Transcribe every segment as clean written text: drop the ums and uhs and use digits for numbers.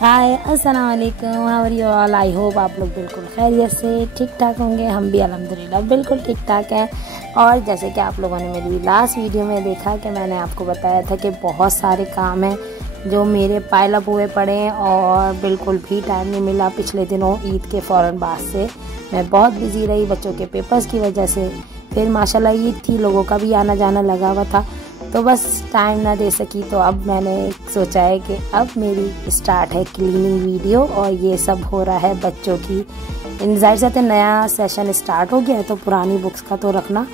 हाय अस्सलाम वालेकुम, how are you all. I hope आप लोग बिल्कुल खैरियत से ठीक ठाक होंगे। हम भी अल्हम्दुलिल्लाह बिल्कुल ठीक ठाक हैं। और जैसे कि आप लोगों ने मेरी लास्ट वीडियो में देखा कि मैंने आपको बताया था कि बहुत सारे काम हैं जो मेरे पाइल अप हुए पड़े हैं और बिल्कुल भी टाइम नहीं मिला। पिछले दिनों ईद के फ़ौरन बाद से मैं बहुत बिज़ी रही बच्चों के पेपर्स की वजह से। फिर माशाल्लाह ईद थी, लोगों का भी आना जाना लगा हुआ था, तो बस टाइम ना दे सकी। तो अब मैंने सोचा है कि अब मेरी स्टार्ट है क्लीनिंग वीडियो और ये सब हो रहा है बच्चों की। जाहिर सी बात है नया सेशन स्टार्ट हो गया है तो पुरानी बुक्स का तो रखना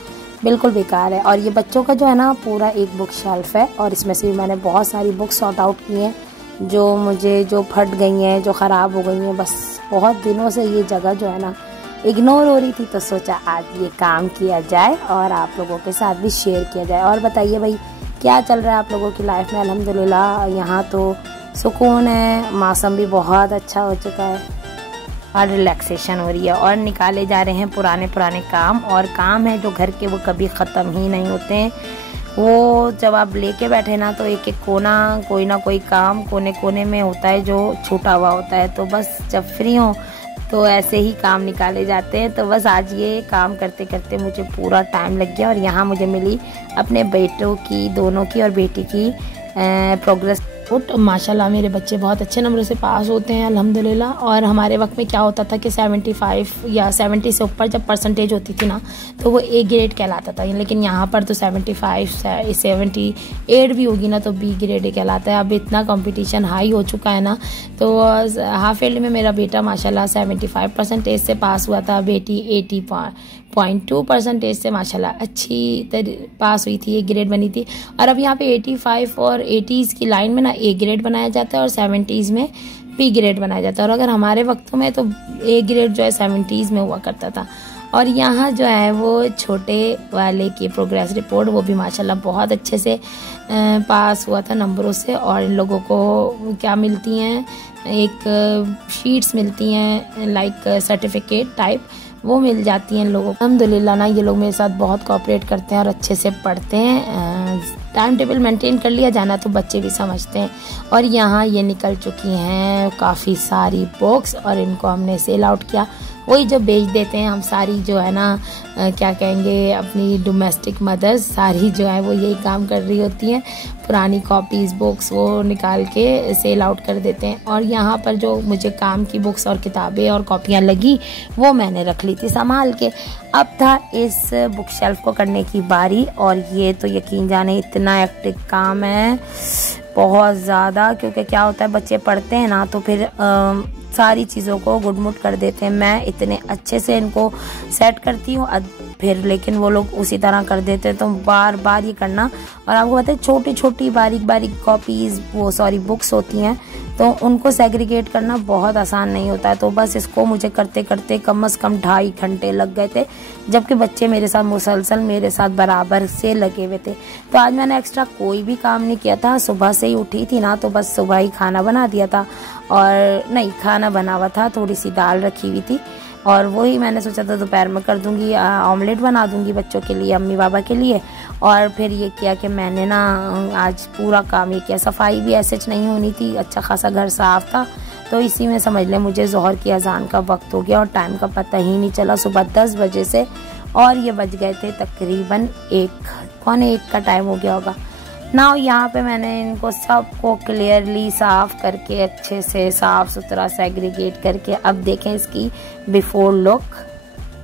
बिल्कुल बेकार है। और ये बच्चों का जो है ना पूरा एक बुक शेल्फ है और इसमें से मैंने बहुत सारी बुक्स सॉर्ट आउट की हैं जो फट गई हैं, जो ख़राब हो गई हैं। बस बहुत दिनों से ये जगह जो है ना इग्नोर हो रही थी, तो सोचा आज ये काम किया जाए और आप लोगों के साथ भी शेयर किया जाए। और बताइए भाई क्या चल रहा है आप लोगों की लाइफ में। अल्हम्दुलिल्लाह यहाँ तो सुकून है, मौसम भी बहुत अच्छा हो चुका है और रिलैक्सेशन हो रही है और निकाले जा रहे हैं पुराने काम। और काम है जो घर के वो कभी ख़त्म ही नहीं होते हैं। वो जब आप लेके बैठे ना तो एक एक कोना कोई ना कोई काम कोने कोने में होता है जो छूटा हुआ होता है। तो बस जब फ्री हों तो ऐसे ही काम निकाले जाते हैं। तो बस आज ये काम करते करते मुझे पूरा टाइम लग गया और यहाँ मुझे मिली अपने बेटों की, दोनों की और बेटी की प्रोग्रेस रिपोर्ट। माशाल्लाह मेरे बच्चे बहुत अच्छे नंबरों से पास होते हैं अल्हम्दुलिल्लाह। और हमारे वक्त में क्या होता था कि 75 या 70 से ऊपर जब परसेंटेज होती थी ना तो वो ए ग्रेड कहलाता था, लेकिन यहाँ पर तो 75 78 भी होगी ना तो बी ग्रेड कहलाता है। अब इतना कंपटीशन हाई हो चुका है ना। तो हाफ ईयरली में मेरा बेटा माशाल्लाह 75 परसेंटेज से पास हुआ था, बेटी 80.2 परसेंटेज से माशाल्लाह अच्छी पास हुई थी, ए ग्रेड बनी थी। और अब यहाँ पे 85 और 80s की लाइन में ना ए ग्रेड बनाया जाता है और 70s में बी ग्रेड बनाया जाता है। और अगर हमारे वक्तों में तो ए ग्रेड जो है 70s में हुआ करता था। और यहाँ जो है वो छोटे वाले की प्रोग्रेस रिपोर्ट वो भी माशाल्लाह बहुत अच्छे से पास हुआ था नंबरों से। और इन लोगों को क्या मिलती हैं, एक शीट्स मिलती हैं लाइक सर्टिफिकेट टाइप, वो मिल जाती हैं इन लोगों को। अल्हम्दुलिल्लाह ना ये लोग मेरे साथ बहुत कोऑपरेट करते हैं और अच्छे से पढ़ते हैं। टाइम टेबल मेंटेन कर लिया जाना तो बच्चे भी समझते हैं। और यहाँ ये निकल चुकी हैं काफ़ी सारी बुक्स और इनको हमने सेल आउट किया। वही जब बेच देते हैं हम सारी जो है ना क्या कहेंगे अपनी डोमेस्टिक मदर्स सारी जो है वो यही काम कर रही होती हैं। पुरानी कॉपीज़ बुक्स वो निकाल के सेल आउट कर देते हैं। और यहाँ पर जो मुझे काम की बुक्स और किताबें और कॉपियाँ लगी वो मैंने रख ली थी संभाल के। अब था इस बुक शेल्फ को करने की बारी और ये तो यकीन जाने इतना एक्टिव काम है बहुत ज़्यादा। क्योंकि क्या होता है बच्चे पढ़ते हैं ना तो फिर सारी चीज़ों को गुडमुट कर देते हैं। मैं इतने अच्छे से इनको सेट करती हूँ फिर लेकिन वो लोग उसी तरह कर देते हैं, तो बार बार ये करना। और आपको पता है छोटी छोटी बारीक बारीक कॉपीज़ बुक्स होती हैं तो उनको सेग्रीगेट करना बहुत आसान नहीं होता है। तो बस इसको मुझे करते करते कम से कम 2.5 घंटे लग गए थे, जबकि बच्चे मेरे साथ मुसलसल मेरे साथ बराबर से लगे हुए थे। तो आज मैंने एक्स्ट्रा कोई भी काम नहीं किया था। सुबह से ही उठी थी ना तो बस सुबह ही खाना बना दिया था, और नहीं खाना बना हुआ था, थोड़ी सी दाल रखी हुई थी और वही मैंने सोचा था दोपहर में कर दूंगी, ऑमलेट बना दूंगी बच्चों के लिए, अम्मी बाबा के लिए। और फिर ये किया कि मैंने ना आज पूरा काम ये किया। सफाई भी ऐसे नहीं होनी थी, अच्छा खासा घर साफ था, तो इसी में समझ लें मुझे ज़ोहर की अजान का वक्त हो गया और टाइम का पता ही नहीं चला। सुबह 10 बजे से और ये बज गए थे तकरीबन 1 का टाइम हो गया होगा ना। यहाँ पे मैंने इनको सबको क्लियरली साफ करके अच्छे से साफ सुथरा सेग्रीगेट करके अब देखें इसकी बिफोर लुक।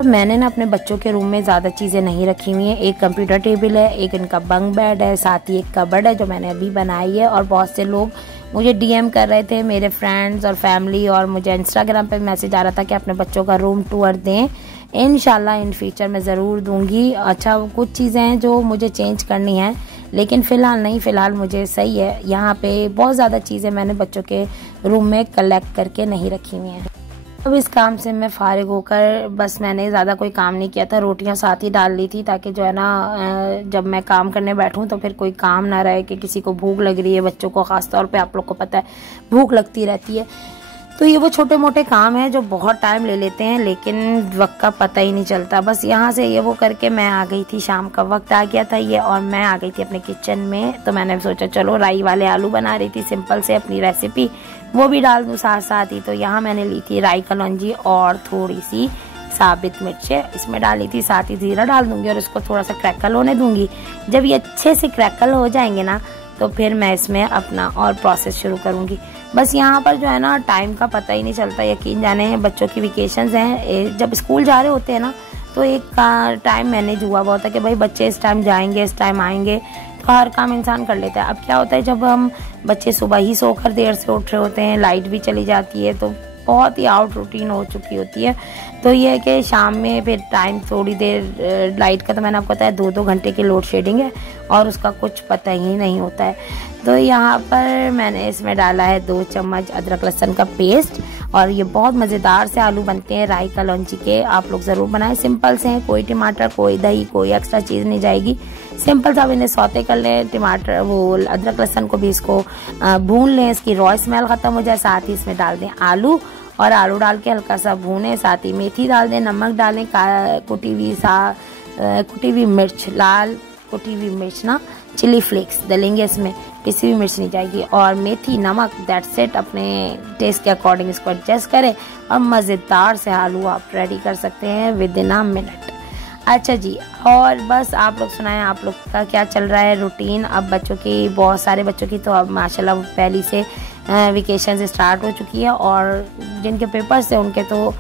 मैंने ना अपने बच्चों के रूम में ज़्यादा चीज़ें नहीं रखी हुई हैं। एक कंप्यूटर टेबल है, एक इनका बंक बेड है, साथ ही एक कबर्ड है जो मैंने अभी बनाई है। और बहुत से लोग मुझे डीएम कर रहे थे, मेरे फ्रेंड्स और फैमिली, और मुझे इंस्टाग्राम पे मैसेज आ रहा था कि अपने बच्चों का रूम टूर दें। इंशाल्लाह इन फ्यूचर में ज़रूर दूंगी। अच्छा कुछ चीज़ें हैं जो मुझे चेंज करनी है लेकिन फ़िलहाल नहीं, फ़िलहाल मुझे सही है। यहाँ पे बहुत ज़्यादा चीज़ें मैंने बच्चों के रूम में कलेक्ट करके नहीं रखी हुई हैं। अब इस काम से मैं फारिग होकर बस मैंने ज़्यादा कोई काम नहीं किया था, रोटियां साथ ही डाल ली थी ताकि जो है ना जब मैं काम करने बैठूं तो फिर कोई काम ना रहे कि किसी को भूख लग रही है। बच्चों को ख़ास तौर पे आप लोग को पता है भूख लगती रहती है। तो ये वो छोटे मोटे काम हैं जो बहुत टाइम ले लेते हैं, लेकिन वक्त का पता ही नहीं चलता। बस यहाँ से ये वो करके मैं आ गई थी, शाम का वक्त आ गया था ये, और मैं आ गई थी अपने किचन में। तो मैंने सोचा चलो राई वाले आलू बना रही थी, सिंपल से अपनी रेसिपी, वो भी डाल दूँ साथ साथ ही। तो यहाँ मैंने ली थी राई कलौंजी और थोड़ी सी साबित मिर्चें इसमें डाली थी, साथ ही जीरा डाल दूंगी और इसको थोड़ा सा क्रैकल होने दूंगी। जब ये अच्छे से क्रैकल हो जाएंगे ना, तो फिर मैं इसमें अपना और प्रोसेस शुरू करूंगी। बस यहाँ पर जो है ना टाइम का पता ही नहीं चलता, यकीन जाने बच्चों की वेकेशंस हैं, जब स्कूल जा रहे होते हैं ना तो एक टाइम मैनेज हुआ हुआ होता है कि भाई बच्चे इस टाइम जाएंगे, इस टाइम आएंगे, तो हर काम इंसान कर लेता है। अब क्या होता है, जब हम बच्चे सुबह ही सोकर देर से उठ रहे होते हैं, लाइट भी चली जाती है, तो बहुत ही आउट रूटीन हो चुकी होती है। तो ये है कि शाम में फिर टाइम थोड़ी देर लाइट का, तो मैंने आपको बताया 2-2 घंटे की लोड शेडिंग है और उसका कुछ पता ही नहीं होता है। तो यहाँ पर मैंने इसमें डाला है 2 चम्मच अदरक लहसुन का पेस्ट, और ये बहुत मज़ेदार से आलू बनते हैं राई कलौंजी के। आप लोग ज़रूर बनाएं, सिंपल से हैं, कोई टमाटर, कोई दही, कोई एक्स्ट्रा चीज़ नहीं जाएगी। सिंपल सा इन्हें सौते कर लें, टमाटर वो अदरक लहसुन को भी इसको भून लें, इसकी रॉ स्मेल ख़त्म हो जाए। साथ ही इसमें डाल दें आलू, और आलू डाल के हल्का सा भूनें, साथ ही मेथी डाल दें, नमक डालें, कुटी हुई मिर्च, लाल कुटी हुई मिर्च ना, चिली फ्लेक्स डालेंगे इसमें, किसी भी मिर्च नहीं जाएगी, और मेथी, नमक, दैट्स इट। अपने टेस्ट के अकॉर्डिंग इसको एडजस्ट करें और मज़ेदार से आलू आप रेडी कर सकते हैं विद इन अ मिनट। अच्छा जी, और बस आप लोग सुनाएं, आप लोग का क्या चल रहा है रूटीन। अब बच्चों की, बहुत सारे बच्चों की तो अब माशाल्लाह पहली से वेकेशन स्टार्ट हो चुकी है, और जिनके पेपर्स थे उनके तो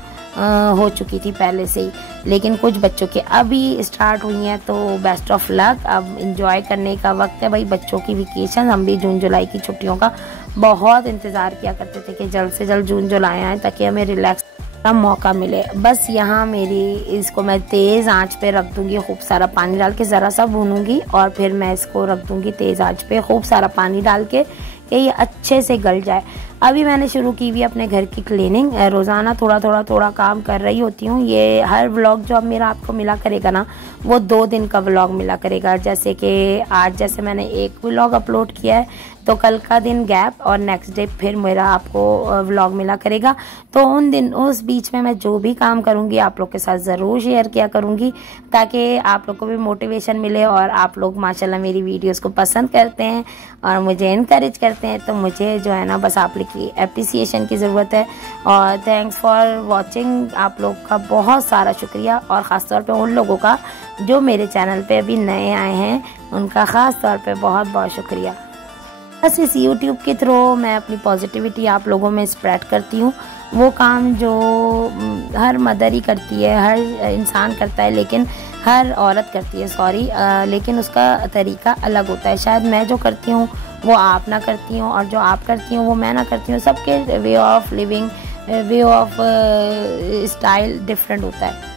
हो चुकी थी पहले से ही, लेकिन कुछ बच्चों के अभी स्टार्ट हुई हैं। तो बेस्ट ऑफ लक, अब इंजॉय करने का वक्त है भाई बच्चों की वेकेशन। हम भी जून जुलाई की छुट्टियों का बहुत इंतज़ार किया करते थे कि जल्द से जल्द जून जुलाई आए ताकि हमें रिलैक्स का मौका मिले। बस यहाँ मेरी, इसको मैं तेज़ आंच पे रख दूंगी, खूब सारा पानी डाल के ज़रा सा भूनूंगी, और फिर मैं इसको रख दूंगी तेज़ आंच पे खूब सारा पानी डाल के कि ये अच्छे से गल जाए। अभी मैंने शुरू की हुई अपने घर की क्लीनिंग, रोज़ाना थोड़ा काम कर रही होती हूँ। ये हर व्लॉग जो अब मेरा आपको मिला करेगा ना, वो 2 दिन का व्लॉग मिला करेगा। जैसे कि आज जैसे मैंने एक व्लॉग अपलोड किया है, तो कल का दिन गैप, और नेक्स्ट डे फिर मेरा आपको व्लॉग मिला करेगा। तो उन दिन, उस बीच में मैं जो भी काम करूँगी आप लोग के साथ ज़रूर शेयर किया करूँगी, ताकि आप लोग को भी मोटिवेशन मिले, और आप लोग माशाल्लाह मेरी वीडियोस को पसंद करते हैं और मुझे इनकरेज करते हैं। तो मुझे जो है ना बस आप लोग की एप्रिसिएशन की ज़रूरत है, और थैंक्स फॉर वॉचिंग। आप लोग का बहुत सारा शुक्रिया, और ख़ास तौर पे उन लोगों का जो मेरे चैनल पे अभी नए आए हैं, उनका ख़ास तौर पे बहुत बहुत शुक्रिया। बस इस YouTube के थ्रू मैं अपनी पॉजिटिविटी आप लोगों में स्प्रेड करती हूँ। वो काम जो हर मदर ही करती है, हर इंसान करता है, लेकिन हर औरत करती है, सॉरी, लेकिन उसका तरीका अलग होता है। शायद मैं जो करती हूँ वो आप ना करती हूँ, और जो आप करती हूँ वो मैं ना करती हूँ। सबके way of living, way of style different होता है।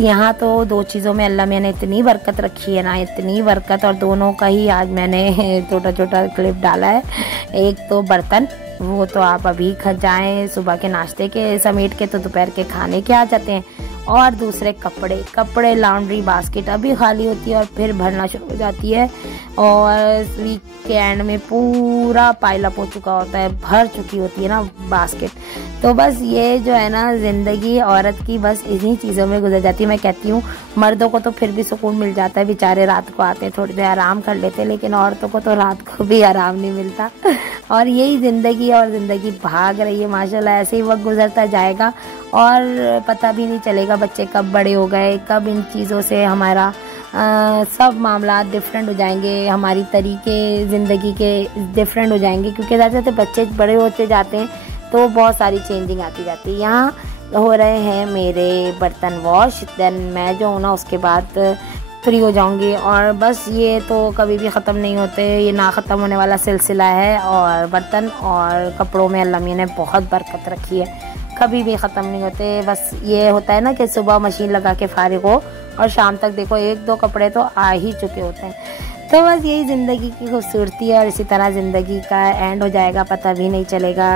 यहाँ तो 2 चीज़ों में अल्लाह मैंने इतनी बरकत रखी है ना, इतनी बरकत, और दोनों का ही आज मैंने छोटा छोटा क्लिप डाला है। एक तो बर्तन, वो तो आप अभी जाएं सुबह के नाश्ते के समेट के, तो दोपहर के खाने के आ जाते हैं। और दूसरे कपड़े लॉन्ड्री बास्केट अभी खाली होती है और फिर भरना शुरू हो जाती है, और वीक के एंड में पूरा पाइलअप हो चुका होता है, भर चुकी होती है ना बास्केट। तो बस ये जो है ना ज़िंदगी औरत की बस इन्हीं चीज़ों में गुजर जाती है। मैं कहती हूँ मर्दों को तो फिर भी सुकून मिल जाता है, बेचारे रात को आते हैं थोड़ी देर आराम कर लेते हैं, लेकिन औरतों को तो रात को भी आराम नहीं मिलता। और यही ज़िंदगी, और ज़िंदगी भाग रही है माशाल्लाह। ऐसे ही वक्त गुजरता जाएगा और पता भी नहीं चलेगा बच्चे कब बड़े हो गए, कब इन चीज़ों से हमारा सब मामला डिफरेंट हो जाएंगे, हमारी तरीके ज़िंदगी के डिफरेंट हो जाएंगे, क्योंकि जैसे बच्चे बड़े होते जाते हैं तो बहुत सारी चेंजिंग आती जाती है। यहाँ हो रहे हैं मेरे बर्तन वॉश, देन मैं जो हूँ ना उसके बाद फ्री हो जाऊंगी। और बस ये तो कभी भी ख़त्म नहीं होते, ये ना ख़त्म होने वाला सिलसिला है। और बर्तन और कपड़ों में अल्लाह ने बहुत बरकत रखी है, कभी भी ख़त्म नहीं होते। बस ये होता है ना कि सुबह मशीन लगा के फारिग हो और शाम तक देखो 1-2 कपड़े तो आ ही चुके होते हैं। तो बस यही ज़िंदगी की खूबसूरती है, और इसी तरह ज़िंदगी का एंड हो जाएगा, पता भी नहीं चलेगा।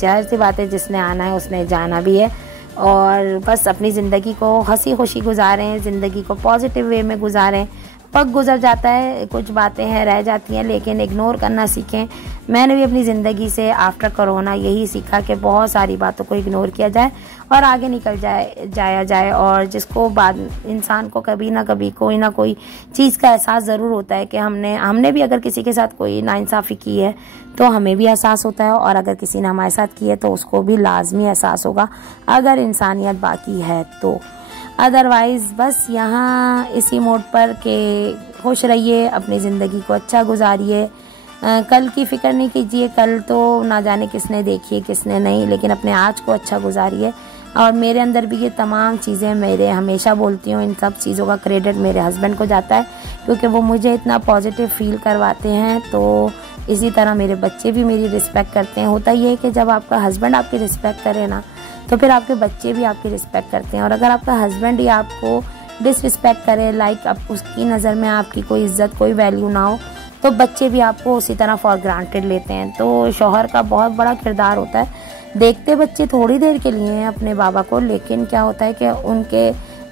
जाहिर सी बात है, जिसने आना है उसने जाना भी है। और बस अपनी ज़िंदगी को हंसी खुशी गुजारें, ज़िंदगी को पॉजिटिव वे में गुजारें, वक्त गुजर जाता है, कुछ बातें हैं रह जाती हैं, लेकिन इग्नोर करना सीखें। मैंने भी अपनी ज़िंदगी से आफ्टर कोरोना यही सीखा कि बहुत सारी बातों को इग्नोर किया जाए और आगे निकल जाया जाए। और जिसको बाद इंसान को कभी ना कभी कोई ना कोई चीज़ का एहसास ज़रूर होता है कि हमने भी अगर किसी के साथ कोई नाइंसाफ़ी की है तो हमें भी एहसास होता है, और अगर किसी ने हमारे साथ की है तो उसको भी लाजमी एहसास होगा अगर इंसानियत बाकी है तो। अदरवाइज़ बस यहाँ इसी मोड पर के खुश रहिए, अपनी ज़िंदगी को अच्छा गुजारिए, कल की फ़िक्र नहीं कीजिए, कल तो ना जाने किसने देखी है किसने नहीं, लेकिन अपने आज को अच्छा गुजारिए। और मेरे अंदर भी ये तमाम चीज़ें, मेरे हमेशा बोलती हूँ, इन सब चीज़ों का क्रेडिट मेरे हस्बैंड को जाता है, क्योंकि वो मुझे इतना पॉजिटिव फील करवाते हैं। तो इसी तरह मेरे बच्चे भी मेरी रिस्पेक्ट करते हैं। होता ये है कि जब आपका हस्बैंड आपकी रिस्पेक्ट करे ना, तो फिर आपके बच्चे भी आपकी रिस्पेक्ट करते हैं। और अगर आपका हस्बैंड ही आपको डिसरिस्पेक्ट करे, लाइक अब उसकी नज़र में आपकी कोई इज्जत कोई वैल्यू ना हो, तो बच्चे भी आपको उसी तरह फॉर ग्रांटेड लेते हैं। तो शौहर का बहुत बड़ा किरदार होता है। देखते बच्चे थोड़ी देर के लिए हैं अपने बाबा को, लेकिन क्या होता है कि उनके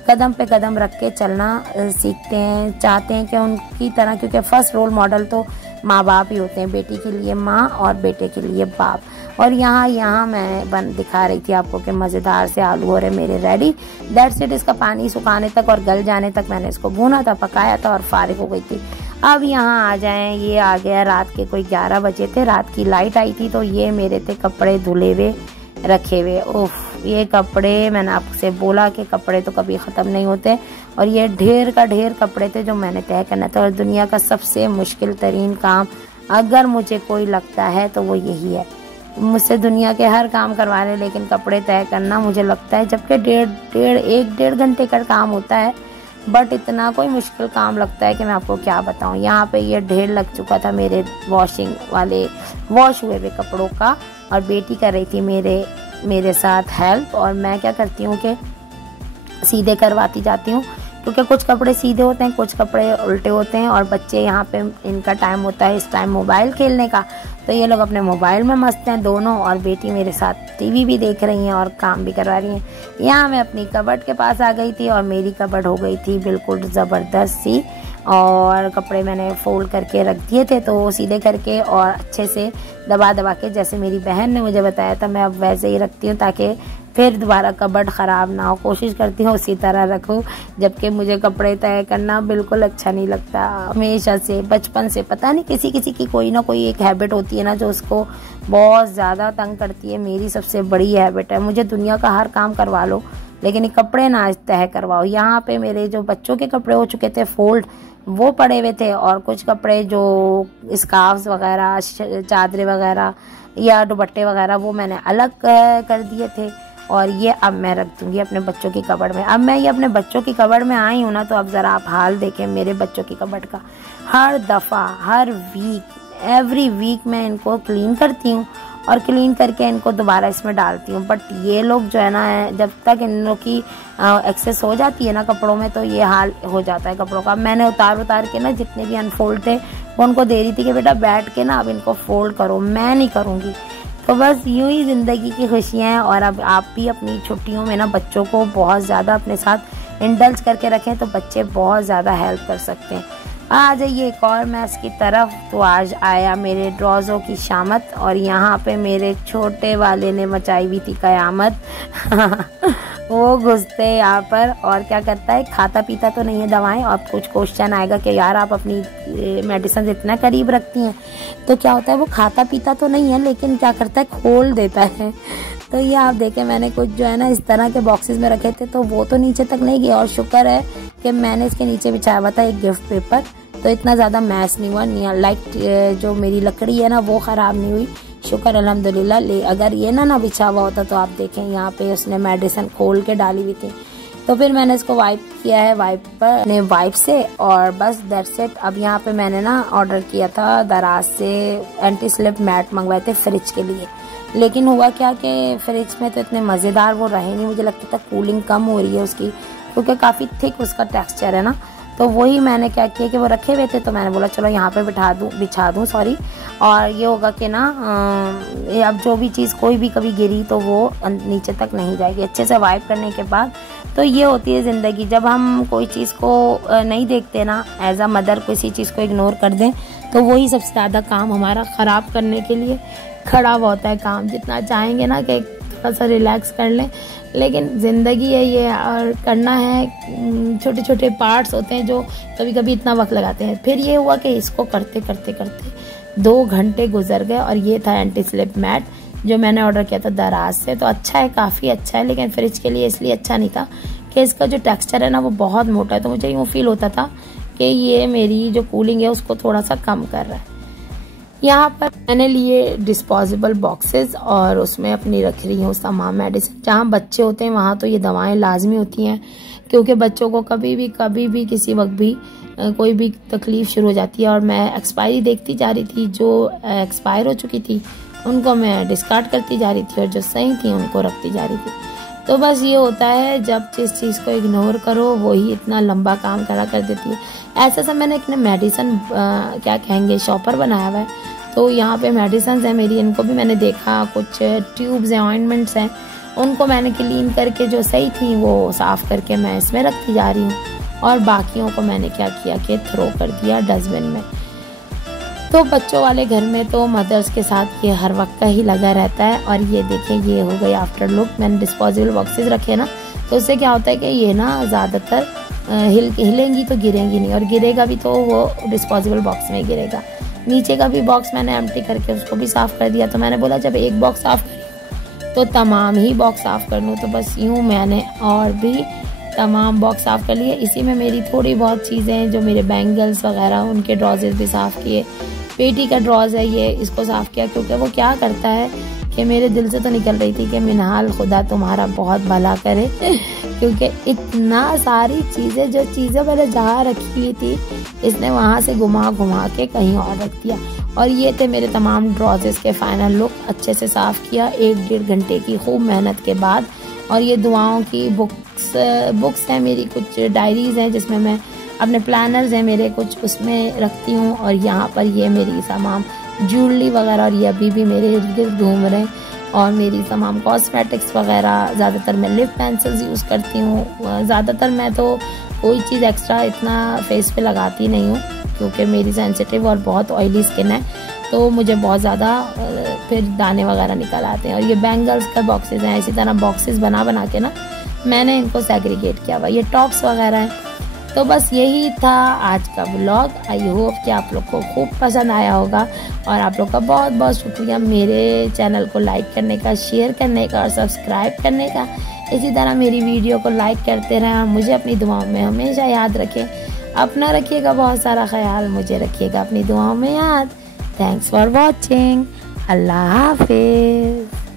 कदम पे कदम रख के चलना सीखते हैं, चाहते हैं कि उनकी तरह, क्योंकि फर्स्ट रोल मॉडल तो माँ बाप ही होते हैं, बेटी के लिए माँ और बेटे के लिए बाप। और यहाँ मैं दिखा रही थी आपको कि मज़ेदार से आलू हो रहे मेरे रेडी। That's it. इसका पानी सुखाने तक और गल जाने तक मैंने इसको भूना था, पकाया था और फारिग हो गई थी। अब यहाँ आ जाएं, ये आ गया रात के कोई 11 बजे थे, रात की लाइट आई थी, तो ये मेरे थे कपड़े धुले हुए रखे हुए। उफ, ये कपड़े, मैंने आपसे बोला कि कपड़े तो कभी ख़त्म नहीं होते, और ये ढेर का ढेर कपड़े थे जो मैंने तय करना था। और दुनिया का सबसे मुश्किल तरीन काम अगर मुझे कोई लगता है तो वो यही है। मुझसे दुनिया के हर काम करवा ले, लेकिन कपड़े तय करना मुझे लगता है, जबकि एक डेढ़ घंटे का काम होता है, बट इतना कोई मुश्किल काम लगता है कि मैं आपको क्या बताऊं। यहाँ पे ये ढेर लग चुका था मेरे वॉश हुए हुए कपड़ों का, और बेटी कर रही थी मेरे साथ हेल्प। और मैं क्या करती हूँ कि सीधे करवाती जाती हूँ, क्योंकि कुछ कपड़े सीधे होते हैं, कुछ कपड़े उल्टे होते हैं। और बच्चे यहाँ पे इनका टाइम होता है इस टाइम मोबाइल खेलने का, तो ये लोग अपने मोबाइल में मस्त हैं दोनों, और बेटी मेरे साथ टीवी भी देख रही हैं और काम भी करवा रही हैं। यहाँ मैं अपनी कबर्ड के पास आ गई थी, और मेरी कबर्ड हो गई थी बिल्कुल ज़बरदस्त सी, और कपड़े मैंने फोल्ड करके रख दिए थे, तो सीधे करके और अच्छे से दबा के, जैसे मेरी बहन ने मुझे बताया था, मैं अब वैसे ही रखती हूँ ताकि फिर दोबारा कबर्ड ख़राब ना हो। कोशिश करती हूँ उसी तरह रखूँ, जबकि मुझे कपड़े तय करना बिल्कुल अच्छा नहीं लगता। हमेशा से, बचपन से, पता नहीं किसी की कोई ना कोई एक हैबिट होती है ना जो उसको बहुत ज़्यादा तंग करती है। मेरी सबसे बड़ी हैबिट है, मुझे दुनिया का हर काम करवा लो, लेकिन ये कपड़े ना तय करवाओ। यहाँ पे मेरे जो बच्चों के कपड़े हो चुके थे फोल्ड, वो पड़े हुए थे, और कुछ कपड़े जो स्कार्फ्स वगैरह, चादरें वगैरह या दुपट्टे वगैरह, वो मैंने अलग कर दिए थे, और ये अब मैं रख दूंगी अपने बच्चों की कबर्ड में। अब मैं ये अपने बच्चों की कबर्ड में आई हूँ ना, तो अब ज़रा आप हाल देखें मेरे बच्चों की कबर्ड का। हर दफ़ा, हर वीक, एवरी वीक मैं इनको क्लीन करती हूँ, और क्लीन करके इनको दोबारा इसमें डालती हूँ। बट ये लोग जो है ना, जब तक इन लोग की एक्सेस हो जाती है ना कपड़ों में, तो ये हाल हो जाता है कपड़ों का। मैंने उतार के ना जितने भी अनफोल्ड थे वो उनको दे रही थी कि बेटा बैठ के ना अब इनको फोल्ड करो, मैं नहीं करूँगी। तो बस यूं ही ज़िंदगी की खुशियाँ हैं। और अब आप भी अपनी छुट्टियों में ना बच्चों को बहुत ज़्यादा अपने साथ इंडल्ज करके रखें, तो बच्चे बहुत ज़्यादा हेल्प कर सकते हैं। आ जाइए एक और मैच की तरफ। तो आज आया मेरे ड्रॉज़ों की शामत, और यहाँ पे मेरे छोटे वाले ने मचाई हुई थी कयामत। वो घुसते यहाँ पर और क्या करता है, खाता पीता तो नहीं है दवाएं। और कुछ क्वेश्चन आएगा कि यार आप अपनी मेडिसिन इतना करीब रखती हैं, तो क्या होता है वो खाता पीता तो नहीं है, लेकिन क्या करता है खोल देता है। तो ये आप देखें, मैंने कुछ जो है ना इस तरह के बॉक्सेस में रखे थे, तो वो तो नीचे तक नहीं गया। और शुक्र है कि मैंने इसके नीचे बिछाया हुआ था एक गिफ्ट पेपर, तो इतना ज़्यादा मैस नहीं हुआ। लाइक जो मेरी लकड़ी है ना वो ख़राब नहीं हुई, शुक्र अल्हम्दुलिल्लाह। अगर ये ना बिछा हुआ होता तो आप देखें यहाँ पे उसने मेडिसिन खोल के डाली हुई थी। तो फिर मैंने इसको वाइप किया है वाइप से, और बस दैट्स इट। अब यहाँ पे मैंने ना ऑर्डर किया था दराज से एंटी स्लिप मैट मंगवाए थे फ्रिज के लिए, लेकिन हुआ क्या कि फ्रिज में तो इतने मज़ेदार वो रहे नहीं। मुझे लगता था कूलिंग कम हो रही है उसकी, क्योंकि काफ़ी थिक उसका टेक्सचर है ना। तो वही मैंने क्या किया कि वो रखे हुए थे, तो मैंने बोला चलो यहाँ पे बिछा दूँ और ये होगा कि ना अब जो भी चीज़ कोई भी कभी गिरी तो वो नीचे तक नहीं जाएगी। अच्छे से वाइप करने के बाद तो ये होती है ज़िंदगी। जब हम कोई चीज़ को नहीं देखते ना, एज अ मदर किसी चीज़ को इग्नोर कर दें, तो वही सबसे ज़्यादा काम हमारा ख़राब करने के लिए खड़ा हुआ होता है काम। जितना चाहेंगे ना कि थोड़ा सा रिलैक्स कर लें, लेकिन ज़िंदगी है ये, और करना है। छोटे छोटे पार्ट्स होते हैं जो कभी कभी इतना वक्त लगाते हैं। फिर ये हुआ कि इसको करते करते करते 2 घंटे गुजर गए, और ये था एंटी स्लिप मैट जो मैंने ऑर्डर किया था दराज से। तो अच्छा है, काफ़ी अच्छा है, लेकिन फ्रिज के लिए इसलिए अच्छा नहीं था कि इसका जो टेक्सचर है ना वो बहुत मोटा है। तो मुझे यूँ फील होता था कि ये मेरी जो कूलिंग है उसको थोड़ा सा कम कर रहा है। यहाँ पर मैंने लिए डिस्पोजेबल बॉक्सेस, और उसमें अपनी रख रही हूँ तमाम मेडिसिन। जहाँ बच्चे होते हैं वहाँ तो ये दवाएं लाजमी होती हैं, क्योंकि बच्चों को कभी भी किसी वक्त भी कोई भी तकलीफ शुरू हो जाती है। और मैं एक्सपायरी देखती जा रही थी, जो एक्सपायर हो चुकी थी उनको मैं डिस्कार्ड करती जा रही थी, और जो सही थी उनको रखती जा रही थी। तो बस ये होता है, जब जिस चीज़ को इग्नोर करो वही इतना लंबा काम करा कर देती है। ऐसा सब मैंने एक मेडिसिन क्या कहेंगे शॉपर बनाया हुआ है, तो यहाँ पे मेडिसिन है मेरी, इनको भी मैंने देखा। कुछ ट्यूब्स हैं, ऑइंटमेंट्स हैं, उनको मैंने क्लीन करके जो सही थी वो साफ़ करके मैं इसमें रखती जा रही हूँ, और बाकियों को मैंने क्या किया कि थ्रो कर दिया डस्टबिन में। तो बच्चों वाले घर में तो मदर्स के साथ ये हर वक्त का ही लगा रहता है। और ये देखिए, ये हो गई आफ्टर लुक। मैंने डिस्पोजेबल बॉक्सेस रखे ना, तो उससे क्या होता है कि ये ना ज़्यादातर हिलेंगी तो गिरेंगी नहीं, और गिरेगा भी तो वो डिस्पोजेबल बॉक्स में गिरेगा। नीचे का भी बॉक्स मैंने एम्प्टी करके उसको भी साफ़ कर दिया। तो मैंने बोला जब एक बॉक्स साफ़ करी तो तमाम ही बॉक्स साफ़ कर लूँ। तो बस यूँ मैंने और भी तमाम बॉक्स साफ़ कर लिए। इसी में मेरी थोड़ी बहुत चीज़ें हैं, जो मेरे बैंगल्स वगैरह, उनके ड्रॉजेस भी साफ़ किए। पेटी का ड्रॉज है ये, इसको साफ़ किया, क्योंकि वो क्या करता है कि मेरे दिल से तो निकल रही थी कि मिनहाल खुदा तुम्हारा बहुत भला करे क्योंकि इतना सारी चीज़ें, जो चीज़ें मैंने जहाँ रखी हुई थी इसने वहाँ से घुमा घुमा के कहीं और रख दिया। और ये थे मेरे तमाम ड्रॉजेस के फाइनल लुक। अच्छे से साफ़ किया 1-1.5 घंटे की खूब मेहनत के बाद। और ये दुआओं की बुक्स हैं मेरी, कुछ डायरीज़ हैं जिसमें मैं अपने प्लानर्स हैं मेरे कुछ, उसमें रखती हूँ। और यहाँ पर ये मेरी तमाम ज्वेलरी वगैरह, और ये अभी भी मेरे इर्द गिर्द घूम रहे हैं। और मेरी तमाम कॉस्मेटिक्स वगैरह, ज़्यादातर मैं लिप पेंसिल्स यूज़ करती हूँ। ज़्यादातर मैं तो कोई चीज़ एक्स्ट्रा इतना फेस पे लगाती नहीं हूँ, क्योंकि मेरी सेंसिटिव और बहुत ऑयली स्किन है, तो मुझे बहुत ज़्यादा फिर दाने वगैरह निकल आते हैं। और ये बैंगल्स का बॉक्सेस हैं, इसी तरह बॉक्सेस बना के ना मैंने इनको सेग्रीगेट किया हुआ। ये टॉप्स वगैरह हैं। तो बस यही था आज का व्लॉग। आई होप कि आप लोग को खूब पसंद आया होगा, और आप लोग का बहुत बहुत शुक्रिया मेरे चैनल को लाइक करने का, शेयर करने का और सब्सक्राइब करने का। इसी तरह मेरी वीडियो को लाइक करते रहें, और मुझे अपनी दुआओं में हमेशा याद रखें। अपना रखिएगा बहुत सारा ख्याल, मुझे रखिएगा अपनी दुआओं में याद। Thanks for watching. अल्लाह हाफिज़।